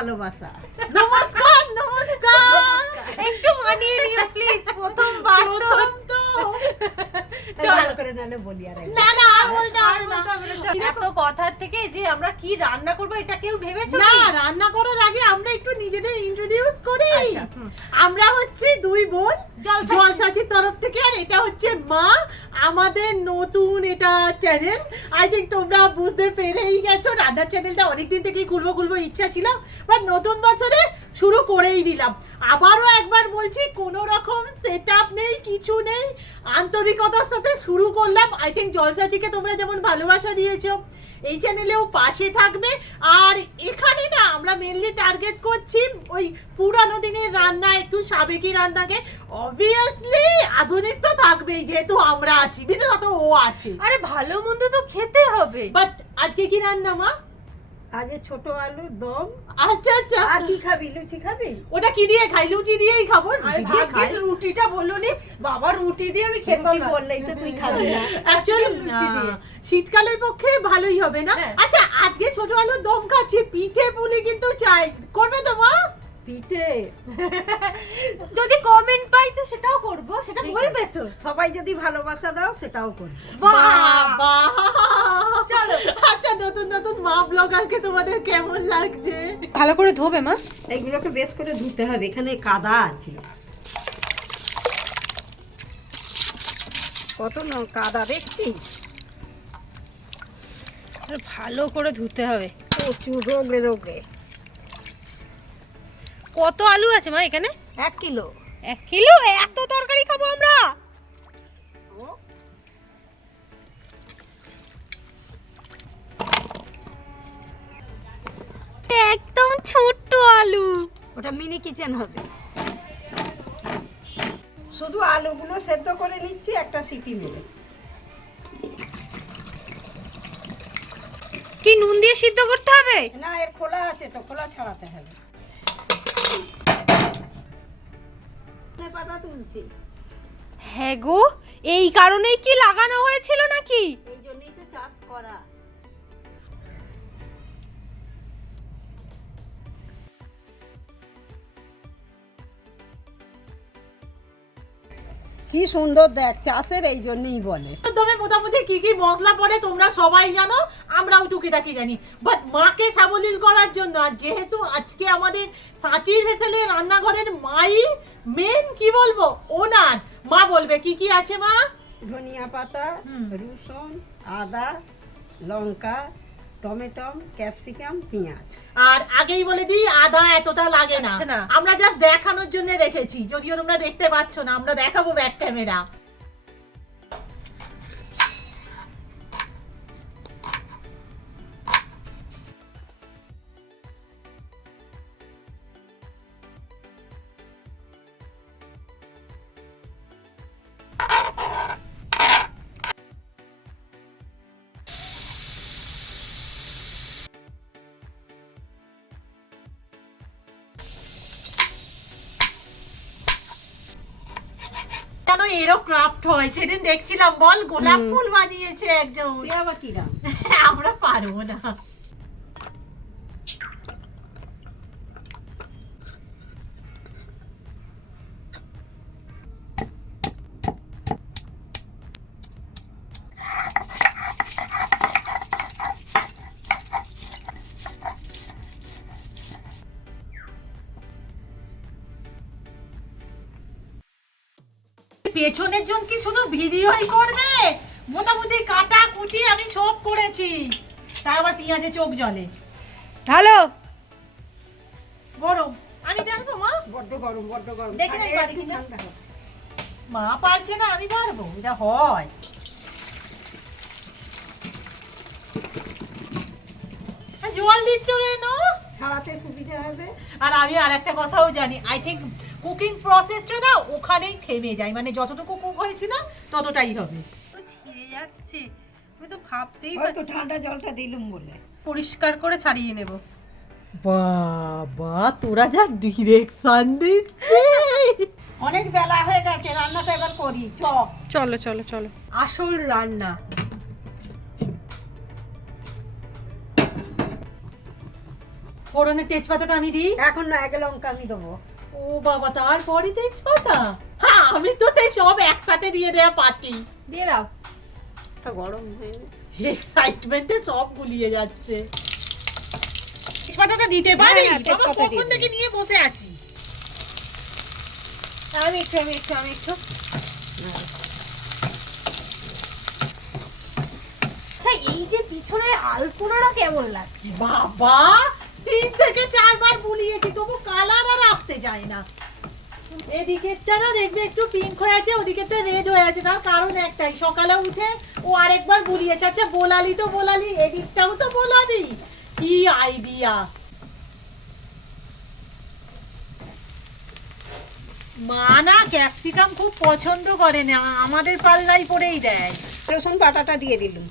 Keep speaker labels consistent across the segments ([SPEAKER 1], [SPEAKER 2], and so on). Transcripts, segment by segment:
[SPEAKER 1] ভালোবাসা।
[SPEAKER 2] নমস্কার নমস্কার।
[SPEAKER 3] একটু মানিয়ে নিও প্লিজ
[SPEAKER 2] প্রথম বার তো।
[SPEAKER 3] চল।
[SPEAKER 1] ভালো করে নালে বলি আর
[SPEAKER 2] না না আর বলতে হবে না।
[SPEAKER 3] এত কথার থেকে যে আমরা কি রান্না করব এটা কেউ ভেবেছো
[SPEAKER 2] না রান্না করার আগে আমরা একটু নিজেদের ইন্ট্রোডিউস করি।
[SPEAKER 3] আচ্ছা,
[SPEAKER 2] আমরা হচ্ছে দুই বোন। জলসাচির তরফ থেকে, আর এটা হচ্ছে মা, আমাদের নতুন এটা চ্যানেল আই থিঙ্ক তোমরা বুঝতে পেরেই গেছো রান্নার চ্যানেলটা অনেকদিন থেকেই খুলবো খুলবো ইচ্ছা ছিল বাট নতুন বছরে শুরু করেই দিলাম। আবারও একবার বলছি কোনো রকম সেট নেই, কিছু নেই। আন্তরিকতার সাথে শুরু করলাম। আই থিঙ্ক জলসাচিকে তোমরা যেমন ভালোবাসা দিয়েছ এই চ্যানেলেও পাশে থাকবে। আর এখানে না আমরা মেনলি টার্গেট করছি ওই পুরানো দিনের রান্না একটু সাবেকি রান্নাকে। অবভিয়াসলি আধুনিক তো থাকবেই যেহেতু আমরা আছি। বিশেষত ও আছে।
[SPEAKER 3] আরে ভালো মন্দ তো খেতে হবে।
[SPEAKER 2] বাট আজকে কি রান্না মা?
[SPEAKER 1] আগে ছোট আলু দম।
[SPEAKER 2] আচ্ছা আচ্ছা।
[SPEAKER 1] আর কি খাবি? লুচি খাবি?
[SPEAKER 2] ওটা কি দিয়ে খাই? লুচি দিয়েই খাব?
[SPEAKER 3] ভাগ্যিস রুটিটা বলল নি বাবা রুটি দিয়ে আমি খেতাম না।
[SPEAKER 1] বললেই তো তুই খাবি না।
[SPEAKER 2] অ্যাকচুয়ালি শীতকালের পক্ষে ভালোই হবে না?
[SPEAKER 3] হ্যাঁ।
[SPEAKER 2] আচ্ছা আজকে ছোট আলুর দম খাচ্ছি পিঠে পুলি কিন্তু চাই। করবে তো মা?
[SPEAKER 1] পিঠে।
[SPEAKER 3] যদি কমেন্ট পাই তো সেটাও করব সেটা বলবে তো।
[SPEAKER 1] সবাই যদি ভালোবাসা দাও সেটাও করব।
[SPEAKER 2] বাবা
[SPEAKER 3] চলো।
[SPEAKER 2] আচ্ছা নতুন নতুন মা ব্লগারকে তোমাদের কেমন লাগছে?
[SPEAKER 3] ভালো করে ধোবে মা।
[SPEAKER 1] এইগুলোকে বেশ করে ধুতে হবে এখানে কাদা আছে। কত কাদা দেখছিস?
[SPEAKER 3] ভালো করে ধুতে হবে।
[SPEAKER 1] প্রচুর রোগড়ে রোগড়ে
[SPEAKER 3] কত আলু আছে মা এখানে?
[SPEAKER 1] এক কিলো।
[SPEAKER 3] এক কিলো? এত তরকারি খাব আমরা? ছোট্ট আলু।
[SPEAKER 1] ওটা মিনি কিচেন হবে। শুধু আলুগুলো সেদ্ধ করে নিচ্ছি একটা সিটি মেরে।
[SPEAKER 3] কি নুন দিয়ে সিদ্ধ করতে হবে?
[SPEAKER 1] না এর খোলা আছে তো খোলা ছাড়াতে হবে। পাতা তুলছি।
[SPEAKER 3] হ্যাঁ গো এই কারণেই কি লাগানো হয়েছিল নাকি?
[SPEAKER 1] এই জন্যই তো চাষ করা। কি সুন্দর দেখ চাষের এই জন্যই বলে।
[SPEAKER 2] তবে মোটামুটি কি কি মশলা পড়ে তোমরা সবাই জানো আমরাও টুকি টুকিটাকি জানি। বাট মাকে সাবলীল করার জন্য আর যেহেতু আজকে আমাদের সাঁচির হেসেলে রান্নাঘরের মাই মেন কি বলব ওনার মা বলবে কি কি আছে মা?
[SPEAKER 1] ধনিয়া পাতা রসুন আদা লঙ্কা টমেটম ক্যাপসিকাম পেঁয়াজ।
[SPEAKER 2] আর আগেই বলে দিই আধা এতটা লাগে না।
[SPEAKER 3] না।
[SPEAKER 2] আমরা জাস্ট দেখানোর জন্য রেখেছি। যদিও তোমরা দেখতে পাচ্ছ না আমরা দেখাবো ব্যাক ক্যামেরা এরও ক্রাফট হয়। সেদিন দেখছিলাম বল গোলাপ ফুল বানিয়েছে একজন। আমরা পারব না। পেছনের জন কি শুধু ভিডিওই করবে? মোটামুটি কাটা কুটি আমি সব করেছি। তার আবার পেঁয়াজে চোখ জ্বলে
[SPEAKER 3] ভালো
[SPEAKER 2] গরম। আমি দেখব মা?
[SPEAKER 1] বড্ড গরম বড্ড গরম।
[SPEAKER 2] দেখে বাড়ি
[SPEAKER 1] একটু
[SPEAKER 2] কিনা। মা পারছে না আমি পারব। এটা হয়। জল দিচ্ছ কেন?
[SPEAKER 1] ছাড়াতে সুবিধা হবে।
[SPEAKER 2] আর আমি আর একটা কথাও জানি। আই থিঙ্ক কুকিং প্রসেসটা না ওখানেই থেমে যায়। মানে যতটুকু কুক হয়েছিল ততটাই হবে।
[SPEAKER 3] ছিঁড়ে যাচ্ছে। আমি তো ভাবতেই
[SPEAKER 1] হয়তো ঠান্ডা জলটা দিলুম বলে।
[SPEAKER 3] পরিষ্কার করে ছাড়িয়ে নেব।
[SPEAKER 2] বাবা তোরা যা ডিরেকশন দিচ্ছিস।
[SPEAKER 1] অনেক বেলা হয়ে গেছে রান্নাটা এবার করি চ।
[SPEAKER 3] চলো চলো চলো। আসল রান্না।
[SPEAKER 2] ফোড়নের তেজপাতাটা আমি দিই?
[SPEAKER 1] এখন না এক লঙ্কা আমি দেবো।
[SPEAKER 2] ও বাবা তেজপাতা হ্যাঁ আমি তো সেই সব একসাথে দিয়ে দেয়া পার্টি
[SPEAKER 3] দিয়ে দাও।
[SPEAKER 1] একটা গরম হয়ে
[SPEAKER 2] এক্সাইটমেন্টে সব গুলিয়ে যাচ্ছে। তেজপাতাটা দিতে পারি?
[SPEAKER 1] হ্যাঁ, তেজপাতা দিয়ে
[SPEAKER 2] কখন থেকে নিয়ে বসে আছি?
[SPEAKER 3] আমি একটু আমি একটু আমি একটু। আচ্ছা এই যে পিছনের আলপনাটা কেমন লাগছে?
[SPEAKER 2] বাবা তিন থেকে চারবার বুলিয়েছি তবু কালার আর আসতে যায় না। এদিকেরটা না দেখবে একটু পিঙ্ক হয়ে আছে ওদিকেরটা রেড হয়ে আছে তার কারণ একটাই সকালে উঠে ও আরেকবার বুলিয়েছে আচ্ছা বোলালি তো বোলালি এদিকটাও তো বোলালি কি আইডিয়া মা না ক্যাপসিকাম খুব পছন্দ করে না আমাদের পাল্লাই পরেই দেয়।
[SPEAKER 1] রসুন বাটাটা দিয়ে দিলুম।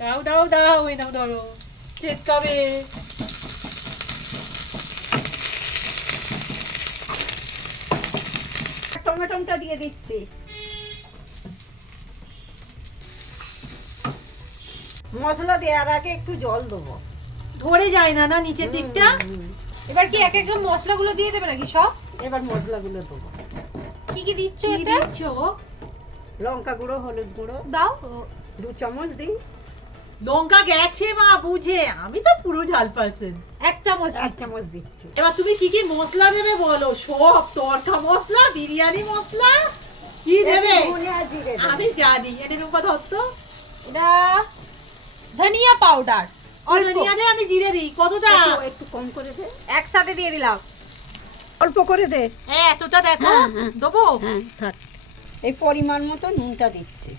[SPEAKER 2] দাও দাও দাও এই দাও ধরো। চেটকাবে
[SPEAKER 1] টমেটোটা দিয়ে দিচ্ছি। মশলা দেওয়ার আগে একটু জল দেবো।
[SPEAKER 2] ধরে যায় না না নিচের দিকটা।
[SPEAKER 3] এবার কি এক এক মশলাগুলো দিয়ে দেবে নাকি সব?
[SPEAKER 1] এবার মশলাগুলো দেবো।
[SPEAKER 3] কি কি দিচ্ছ এতে?
[SPEAKER 2] দিচ্ছ?
[SPEAKER 1] লঙ্কা গুঁড়ো হলুদ গুঁড়ো।
[SPEAKER 3] দাও।
[SPEAKER 1] দু চামচ দিই।
[SPEAKER 2] লঙ্কা গেছে মা বুঝে। আমি তো পুরো ঝাল পাচ্ছেন
[SPEAKER 3] এক চামচ
[SPEAKER 1] এক চামচ দিচ্ছি।
[SPEAKER 2] এবার তুমি কি কি মশলা দেবে বলো? সব তরকা মশলা বিরিয়ানি মশলা? কি দেবে। আমি জানি। এনে রূপা দত্ত
[SPEAKER 3] এটা ধনিয়া পাউডার
[SPEAKER 2] ধনিয়াতে আমি জিরে দিই। কতটা?
[SPEAKER 1] একটু- কম করে দে।
[SPEAKER 3] একসাথে দিয়ে দিলাম।
[SPEAKER 1] অল্প করে দে।
[SPEAKER 2] হ্যাঁ এতটা দেখো।
[SPEAKER 1] হ্যাঁ, হ্যাঁ।
[SPEAKER 2] দেবো?
[SPEAKER 1] হ্যাঁ থাক। এই পরিমাণ মতো নুনটা দিচ্ছি।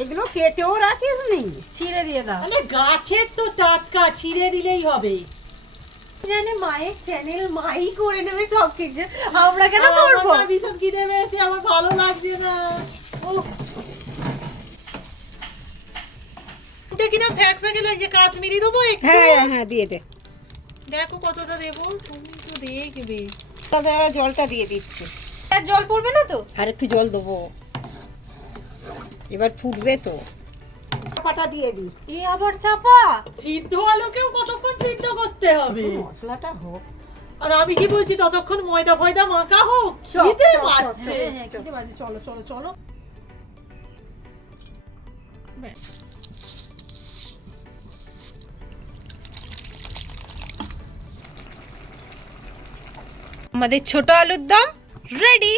[SPEAKER 1] এগুলো কেটেও রাখিস নি।
[SPEAKER 3] ছিঁড়ে দিয়ে দাও।
[SPEAKER 2] মানে গাছের তো টাটকা ছিঁড়ে দিলেই হবে।
[SPEAKER 3] জানে মায়ের চ্যানেল মাই করে নেবে সব কিছু আমরা কেন করব?
[SPEAKER 2] আমার ভালো লাগছে না।
[SPEAKER 3] উফ,
[SPEAKER 2] এটা কিনা ফ্যাক ফ্যাকে লাগছে কাশ্মীরি দেবো একটু?
[SPEAKER 1] হ্যাঁ হ্যাঁ দিয়ে দে।
[SPEAKER 2] দেখো কতটা দেবো তুমি তো দেখবে।
[SPEAKER 1] তবে জলটা দিয়ে দিচ্ছি।
[SPEAKER 3] আর জল পড়বে না তো?
[SPEAKER 1] আর একটু জল দেবো। এবার ফুটবে তো। পাটা দিয়ে দিই।
[SPEAKER 3] এ আবার চাপা?
[SPEAKER 2] সিদ্ধ আলুকেও কতক্ষণ সিদ্ধ করতে হবে?
[SPEAKER 1] মশলাটা হোক।
[SPEAKER 2] আর আমি কি বলছি ততক্ষণ ময়দা ফয়দা মাখা হোক? খিদে পাচ্ছে।
[SPEAKER 3] হ্যাঁ হ্যাঁ খিদে বাজে চলো চলো চলো। আমাদের ছোট আলুর দম রেডি।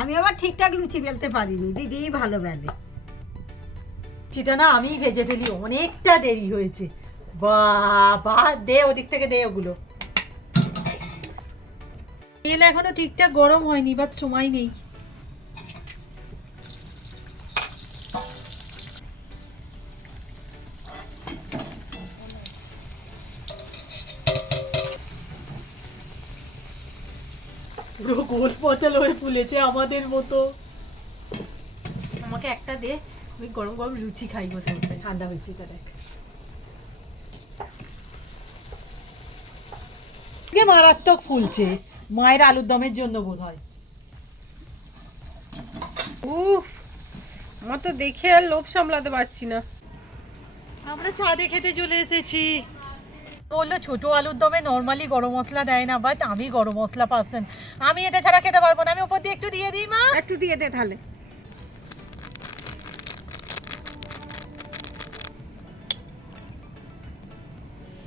[SPEAKER 1] আমি আবার ঠিকঠাক লুচি বেলতে পারিনি, দিদি ভালো বেলে।
[SPEAKER 2] চিতনা আমি ভেজে ফেলি, অনেকটা দেরি হয়েছে। বা দে ওদিক থেকে দে ওগুলো। তেল এখনও ঠিকঠাক গরম হয়নি বা সময় নেই। পুরো গোল পচল হয়ে ফুলেছে আমাদের মতো।
[SPEAKER 3] আমাকে একটা দে আমি গরম গরম লুচি খাই বসে বসে।
[SPEAKER 2] ঠান্ডা হয়েছে মারাত্মক ফুলছে? মায়ের আলুর দমের জন্য বোধ হয়
[SPEAKER 3] উফ আমার তো দেখে আর লোভ সামলাতে পারছি না।
[SPEAKER 2] আমরা ছাদে খেতে চলে এসেছি। বলল ছোট আলুর দমে নর্মালি গরম মশলা দেয় না বাট আমি গরম মশলা পাচ্ছেন আমি এটা ছাড়া খেতে পারব না। আমি উপর দিয়ে একটু দিয়ে দিই মা?
[SPEAKER 1] একটু দিয়ে দে তাহলে।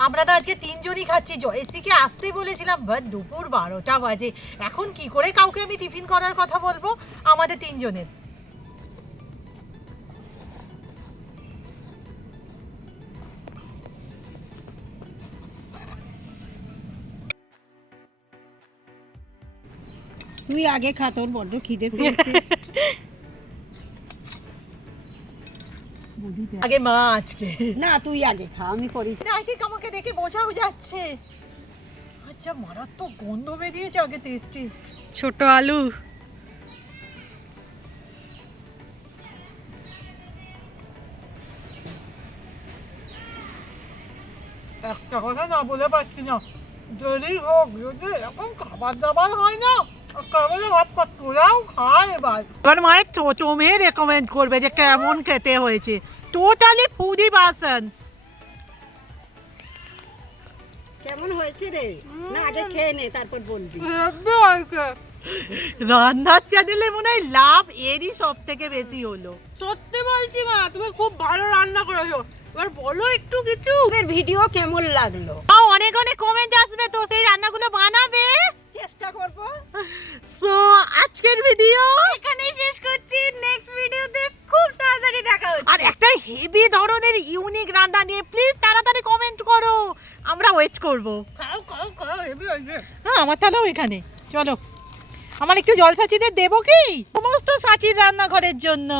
[SPEAKER 2] আমরা তো আজকে তিনজনই খাচ্ছি। জয়শ্রীকে আসতে বলেছিলাম বাট দুপুর বারোটা বাজে। এখন কি করে কাউকে আমি টিফিন করার কথা বলব? আমাদের তিনজনের।
[SPEAKER 1] তুই আগে খা তোর বড্ড খিদে পেয়েছে।
[SPEAKER 2] আগে মা আজকে।
[SPEAKER 1] না তুই আগে খা আমি করি।
[SPEAKER 2] আই থিঙ্ক আমাকে দেখে বোঝাও যাচ্ছে। আচ্ছা মারাত্মক গন্ধ বেরিয়েছে আগে টেস্ট টেস্ট
[SPEAKER 3] ছোট আলু।
[SPEAKER 2] একটা কথা না বলে পারছি না। যদি হোক যদি এরকম খাবার দাবার হয় না এবার মায়ের মেয়ে রেকমেন্ড করবে যে কেমন খেতে হয়েছে। টোটালি ফুডি বাসন
[SPEAKER 1] কেমন হয়েছে রে? না আগে খেয়ে নে তারপর বলবি।
[SPEAKER 2] রান্নার চ্যানেলে মনে হয় লাভ এরই সব থেকে বেশি হলো।
[SPEAKER 3] সত্যি বলছি মা তুমি খুব ভালো রান্না করেছ। এবার বলো একটু কিছু।
[SPEAKER 1] ভিডিও কেমন লাগল?
[SPEAKER 2] অনেক অনেক কমেন্ট আসবে তো সেই রান্নাগুলো বানাবে।
[SPEAKER 1] চেষ্টা করব।
[SPEAKER 2] সো আজকের ভিডিও
[SPEAKER 3] এখানেই শেষ করছি। নেক্সট ভিডিওতে খুব তাড়াতাড়ি দেখা হচ্ছে।
[SPEAKER 2] আর একটা হেভি ধরনের ইউনিক রান্না নিয়ে প্লিজ তাড়াতাড়ি কমেন্ট করো। আমরা ওয়েট করব। খাও খাও খাও হেভি হয়েছে। হ্যাঁ আমার তাহলেও এখানে। চলো। আমার একটু জল সাচিদের দেবো কি? সমস্ত সাচির রান্নাঘরের জন্য।